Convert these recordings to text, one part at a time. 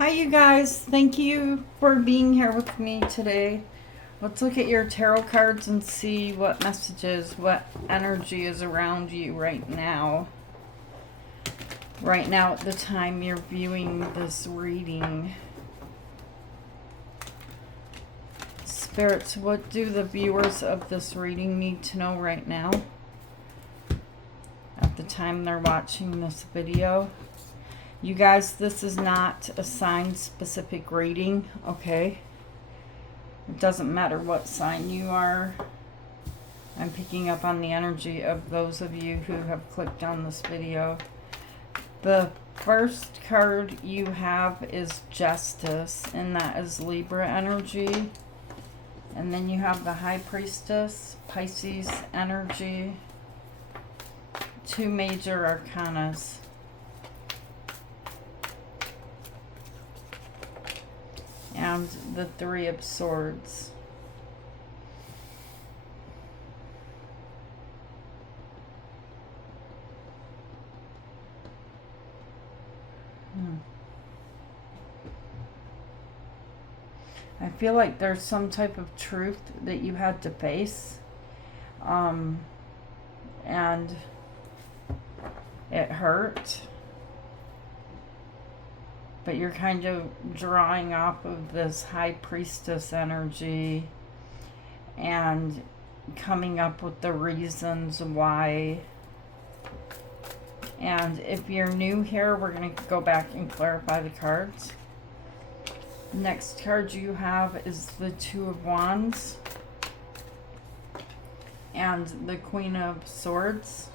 Hi, you guys. Thank you for being here with me today. Let's look at your tarot cards and see what messages, what energy is around you right now. Right now, at the time you're viewing this reading. Spirits, what do the viewers of this reading need to know right now? At the time they're watching this video. You guys, this is not a sign-specific reading, okay? It doesn't matter what sign you are. I'm picking up on the energy of those of you who have clicked on this video. The first card you have is Justice, and that is Libra energy. And then you have the High Priestess, Pisces energy. Two major arcanas. And the Three of Swords. I feel like there's some type of truth that you had to face. And it hurt. But you're kind of drawing off of this High Priestess energy and coming up with the reasons why. And if you're new here, we're going to go back and clarify the cards. Next card you have is the Two of Wands and the Queen of Swords.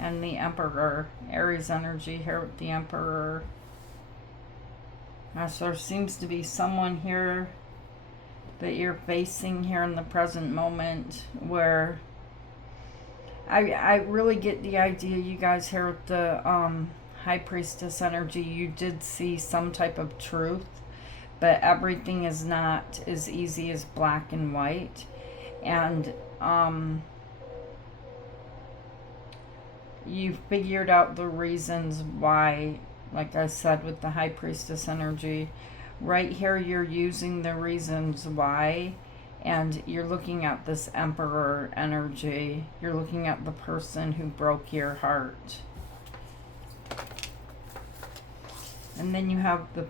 And the Emperor, Aries energy here with the Emperor. So there seems to be someone here that you're facing here in the present moment where I really get the idea, you guys, here with the High Priestess energy, you did see some type of truth, but everything is not as easy as black and white. And you figured out the reasons why, like I said, with the High Priestess energy. Right here, you're using the reasons why, and you're looking at this Emperor energy. You're looking at the person who broke your heart. And then you have the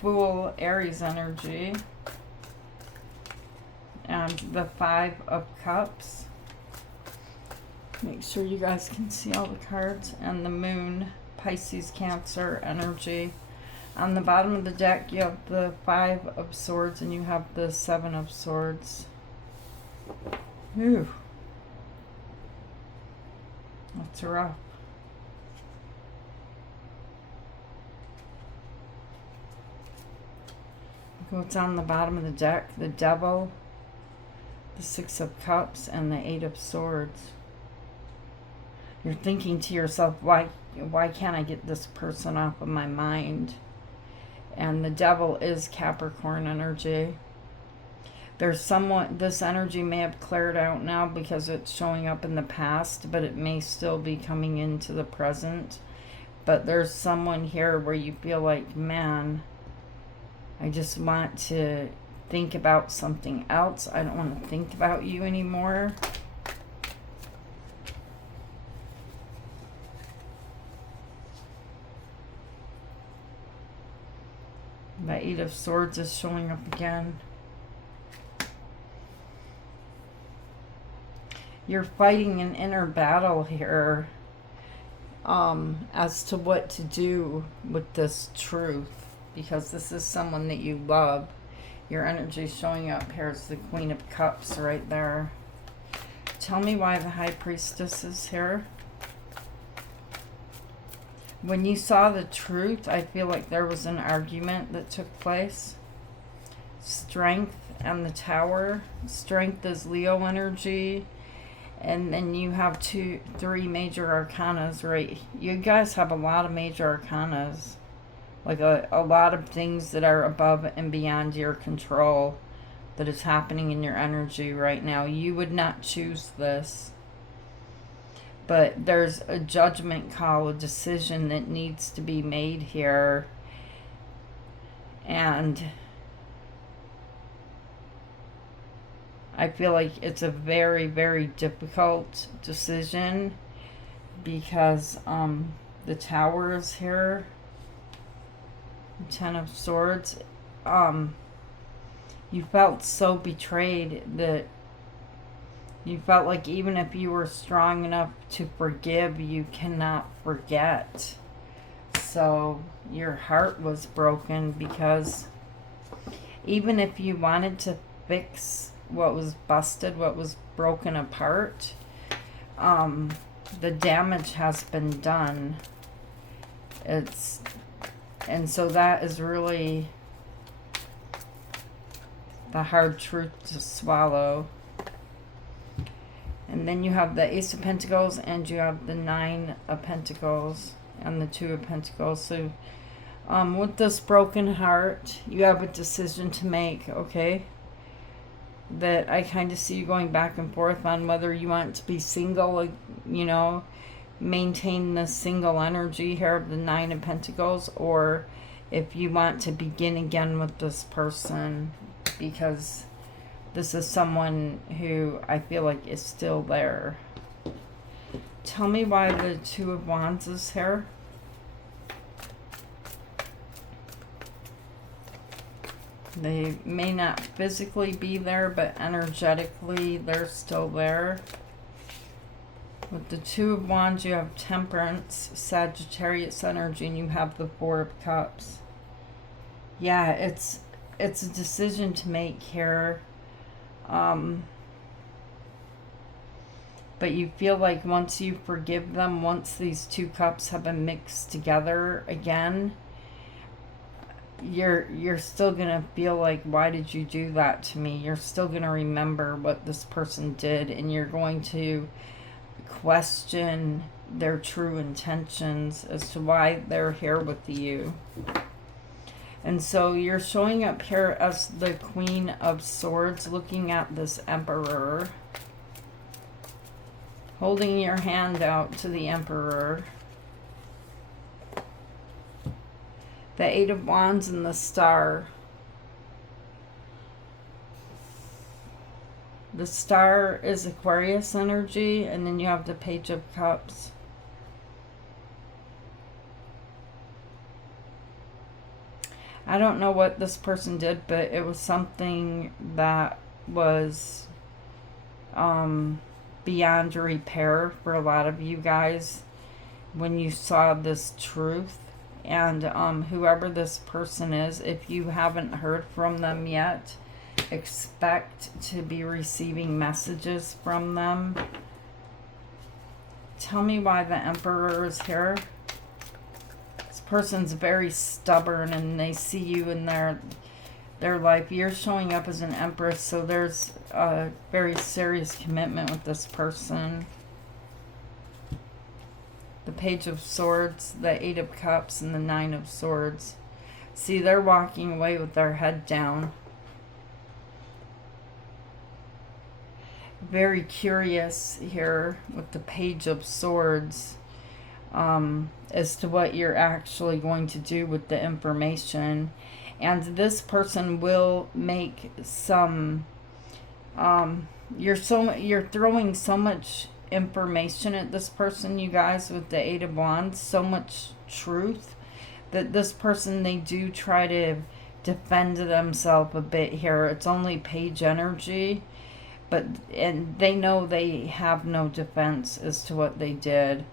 Fool, Aries energy, and the Five of Cups. Make sure you guys can see all the cards. And the Moon, Pisces, Cancer energy. On the bottom of the deck, you have the Five of Swords and you have the Seven of Swords. Ooh. That's rough. Look what's on the bottom of the deck. The Devil, the Six of Cups, and the Eight of Swords. You're thinking to yourself, why can't I get this person off of my mind? And the Devil is Capricorn energy. There's someone, this energy may have cleared out now because it's showing up in the past, but it may still be coming into the present. But there's someone here where you feel like, man, I just want to think about something else. I don't want to think about you anymore. The Eight of Swords is showing up again. You're fighting an inner battle here as to what to do with this truth, because this is someone that you love. Your energy showing up here is the Queen of Cups right there. Tell me why the High Priestess is here. When you saw the truth, I feel like there was an argument that took place. Strength and the Tower. Strength is Leo energy. And then you have three major arcanas, right? You guys have a lot of major arcanas. Like a lot of things that are above and beyond your control that is happening in your energy right now. You would not choose this. But there's a judgment call, a decision that needs to be made here. And I feel like it's a very, very difficult decision because the Tower is here. Ten of Swords. You felt so betrayed that you felt like even if you were strong enough to forgive, you cannot forget. So your heart was broken because even if you wanted to fix what was busted, what was broken apart, the damage has been done. And so that is really the hard truth to swallow. And then you have the Ace of Pentacles and you have the Nine of Pentacles and the Two of Pentacles. So with this broken heart, you have a decision to make, okay? That I kind of see you going back and forth on whether you want to be single, you know, maintain the single energy here of the Nine of Pentacles, or if you want to begin again with this person, because this is someone who I feel like is still there. Tell me why the Two of Wands is here. They may not physically be there, but energetically they're still there. With the Two of Wands, you have Temperance, Sagittarius energy, and you have the Four of Cups. Yeah, it's a decision to make here. But you feel like once you forgive them, once these two cups have been mixed together again, you're still gonna feel like, why did you do that to me? You're still gonna remember what this person did, and you're going to question their true intentions as to why they're here with you. And so you're showing up here as the Queen of Swords, looking at this Emperor, holding your hand out to the Emperor. The Eight of Wands and the Star. The Star is Aquarius energy, and then you have the Page of Cups. I don't know what this person did, but it was something that was beyond repair for a lot of you guys when you saw this truth. And whoever this person is, if you haven't heard from them yet, expect to be receiving messages from them. Tell me why the Emperor is here. This person's very stubborn and they see you in their life. You're showing up as an Empress, so there's a very serious commitment with this person. The Page of Swords, the Eight of Cups, and the Nine of Swords. See, they're walking away with their head down. Very curious here with the Page of Swords as to what you're actually going to do with the information. And this person will make some... you're throwing so much information at this person, you guys, with the Eight of Wands, so much truth, that this person, they do try to defend themselves a bit here. It's only page energy, and they know they have no defense as to what they did.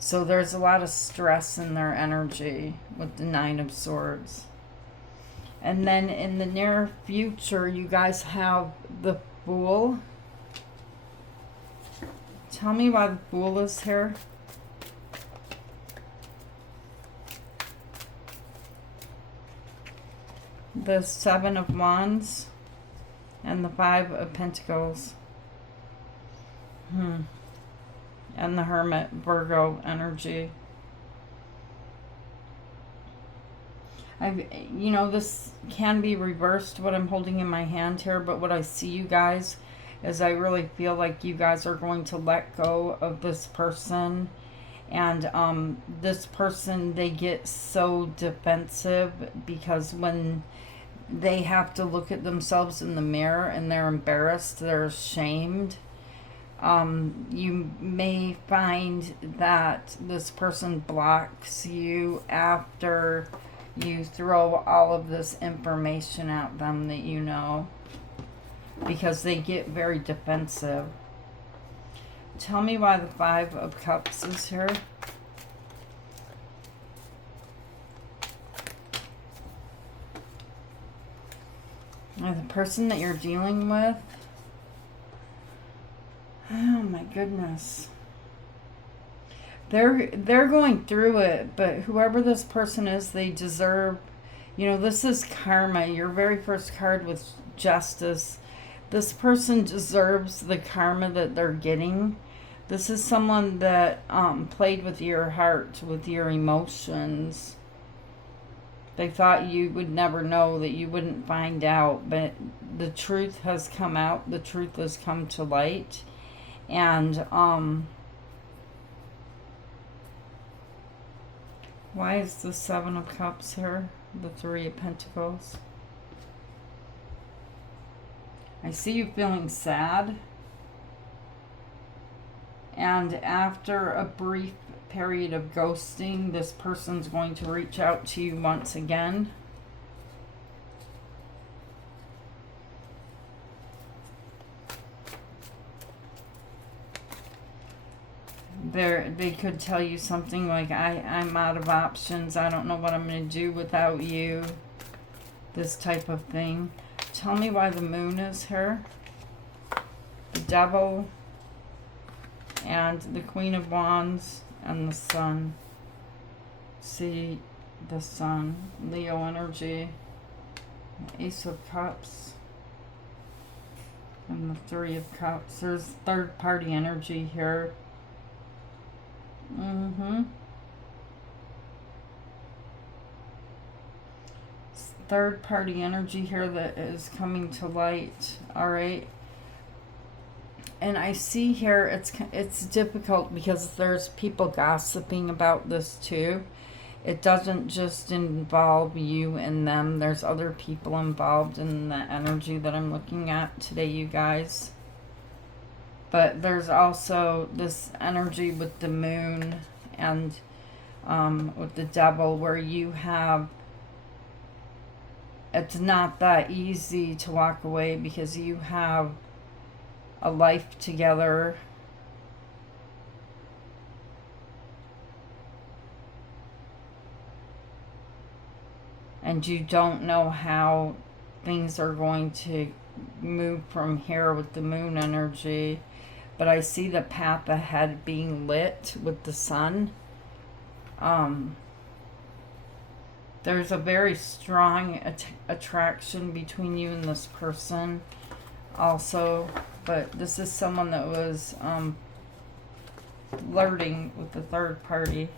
So there's a lot of stress in their energy with the Nine of Swords. And then in the near future, you guys have the Fool. Tell me why the Fool is here. The Seven of Wands and the Five of Pentacles. And the Hermit, Virgo energy. You know, this can be reversed, what I'm holding in my hand here, but what I see, you guys, is I really feel like you guys are going to let go of this person. And this person, they get so defensive because when they have to look at themselves in the mirror and they're embarrassed, they're ashamed. You may find that this person blocks you after you throw all of this information at them that you know, because they get very defensive. Tell me why the Five of Cups is here. The person that you're dealing with. Oh my goodness. They're going through it, but whoever this person is, they deserve, you know, this is karma. Your very first card was Justice. This person deserves the karma that they're getting. This is someone that played with your heart, with your emotions. They thought you would never know, that you wouldn't find out, but the truth has come out. The truth has come to light. And why is the Seven of Cups here? The Three of Pentacles. I see you feeling sad. And after a brief period of ghosting, this person's going to reach out to you once again. They could tell you something like, I'm out of options. I don't know what I'm going to do without you. This type of thing. Tell me why the Moon is here. The Devil. And the Queen of Wands. And the Sun. See the Sun. Leo energy. Ace of Cups. And the Three of Cups. There's third party energy here. Third party energy here that is coming to light. All right. And I see here it's difficult because there's people gossiping about this too. It doesn't just involve you and them. There's other people involved in the energy that I'm looking at today, you guys. But there's also this energy with the Moon and with the Devil where you have, it's not that easy to walk away because you have a life together. And you don't know how things are going to move from here with the Moon energy. But I see the path ahead being lit with the Sun. There's a very strong attraction between you and this person also. But this is someone that was flirting with the third party.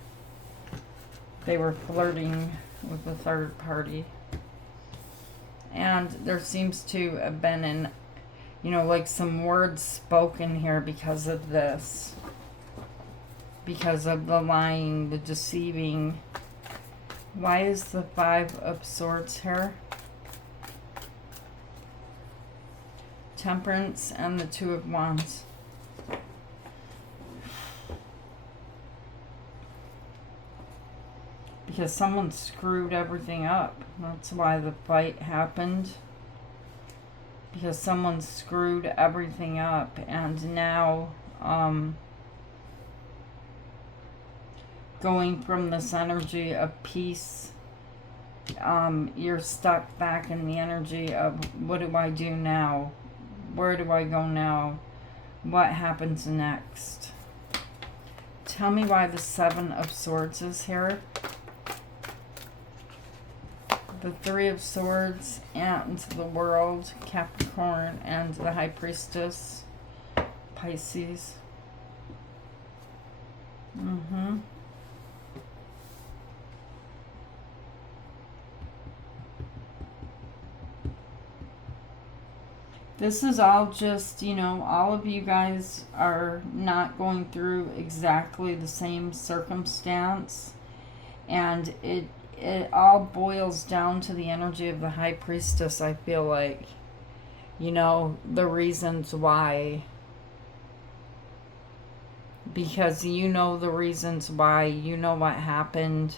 They were flirting with the third party. And there seems to have been like some words spoken here because of this. Because of the lying, the deceiving. Why is the Five of Swords here? Temperance and the Two of Wands. Because someone screwed everything up. That's why the fight happened. Because someone screwed everything up. And now, going from this energy of peace, you're stuck back in the energy of, what do I do now? Where do I go now? What happens next? Tell me why the Seven of Swords is here. The Three of Swords and the World, Capricorn, and the High Priestess, Pisces. This is all just, you know, all of you guys are not going through exactly the same circumstance. And it all boils down to the energy of the High Priestess, I feel like. You know, the reasons why. Because you know the reasons why. You know what happened.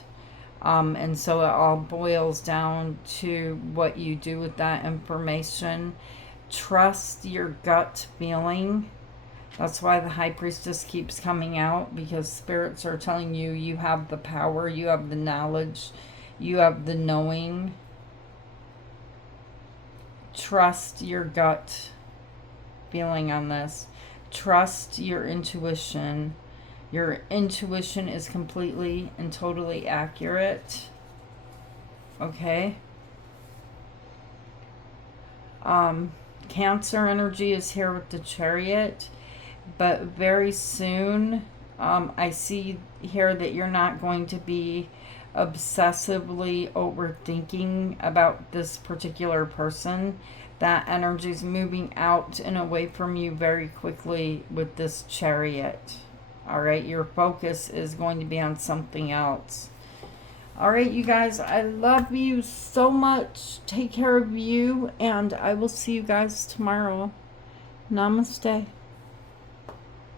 And so it all boils down to what you do with that information. Trust your gut feeling. That's why the High Priestess keeps coming out, because spirits are telling you you have the power, you have the knowledge, you have the knowing. Trust your gut feeling on this. Trust your intuition. Your intuition is completely and totally accurate. Okay? Cancer energy is here with the Chariot. But very soon, I see here that you're not going to be obsessively overthinking about this particular person. That energy is moving out and away from you very quickly with this Chariot. Alright, your focus is going to be on something else. Alright, you guys, I love you so much. Take care of you, and I will see you guys tomorrow. Namaste.